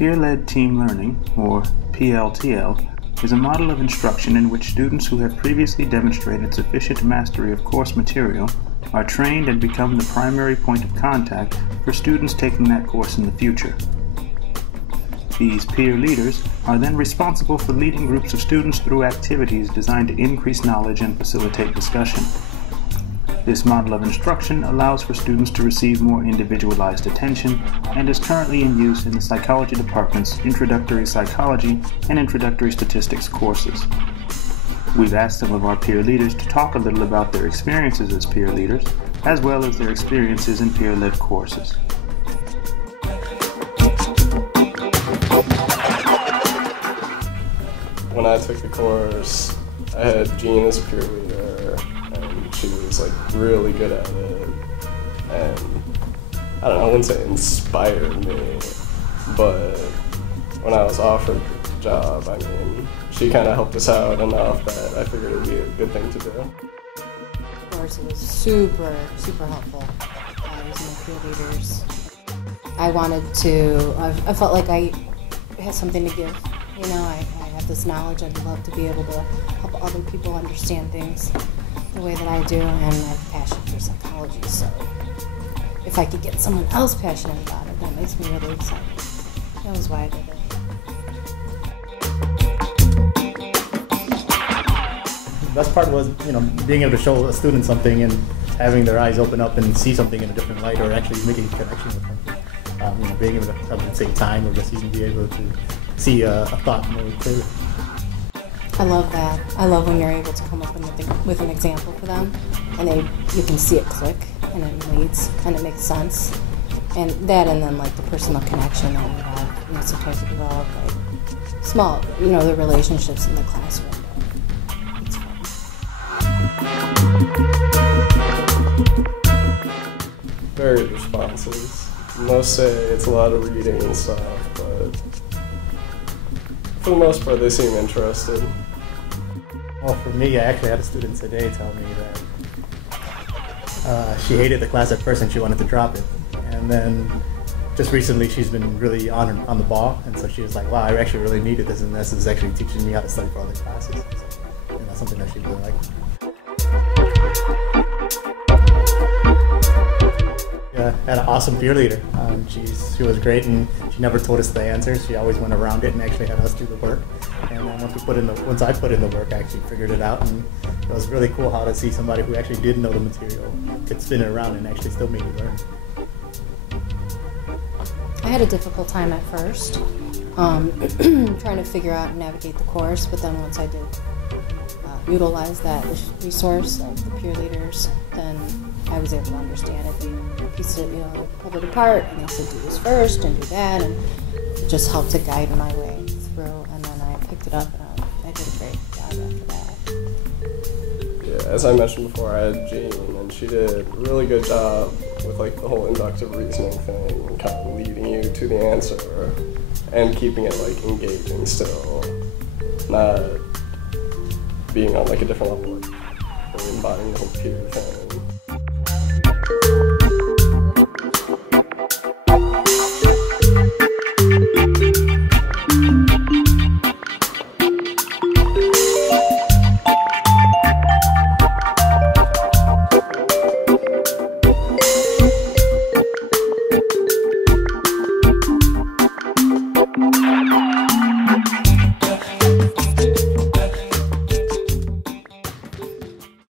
Peer-led team learning, or PLTL, is a model of instruction in which students who have previously demonstrated sufficient mastery of course material are trained and become the primary point of contact for students taking that course in the future. These peer leaders are then responsible for leading groups of students through activities designed to increase knowledge and facilitate discussion. This model of instruction allows for students to receive more individualized attention and is currently in use in the psychology department's introductory psychology and introductory statistics courses. We've asked some of our peer leaders to talk a little about their experiences as peer leaders, as well as their experiences in peer-led courses. When I took the course, I had Jean as a peer leader, and she was like really good at it, and I don't know, I wouldn't say inspired me, but when I was offered the job, I mean, she kind of helped us out enough that I figured it would be a good thing to do. Of course, it was super helpful using the peer leaders. I felt like I had something to give. You know, I have this knowledge. I'd love to be able to help other people understand things the way that I do, and I have a passion for psychology, so if I could get someone else passionate about it, that makes me really excited. That was why I did it. The best part was, being able to show a student something and having their eyes open up and see something in a different light, or actually making a connection with them. Being able to help them save time, or just even be able to see a thought more clearly. I love that. I love when you're able to come up with an example for them, and you can see it click, and it leads, and it makes sense. And then like the personal connection that you have, sometimes you develop like small, the relationships in the classroom. It's fun. Very responses. Most say it's a lot of reading and stuff, but for the most part, they seem interested. Well, for me, I actually had a student today tell me that she hated the class at first and she wanted to drop it. And then just recently, she's been really on the ball, and so she was like, wow, I actually really needed this, and this is actually teaching me how to study for other classes. So, that's something that she really liked. Yeah, had an awesome peer leader. She was great, and she never told us the answers. She always went around it and actually had us do the work. And then once I put in the work, I actually figured it out, and it was really cool how to see somebody who actually did know the material could spin it around and actually still made me learn. I had a difficult time at first, trying to figure out and navigate the course, but then once I did utilize that resource of the peer leaders, then I was able to understand it. We pieced it, pulled it apart, and they said do this first and do that, and it just helped to guide my way through, and then I picked it up, and I did a great job after that. Yeah, as I mentioned before, I had Jean, and she did a really good job with like the whole inductive reasoning thing, and kind of leading you to the answer, and keeping it like engaging still, not being on like a different level, or embodying the whole peer thing.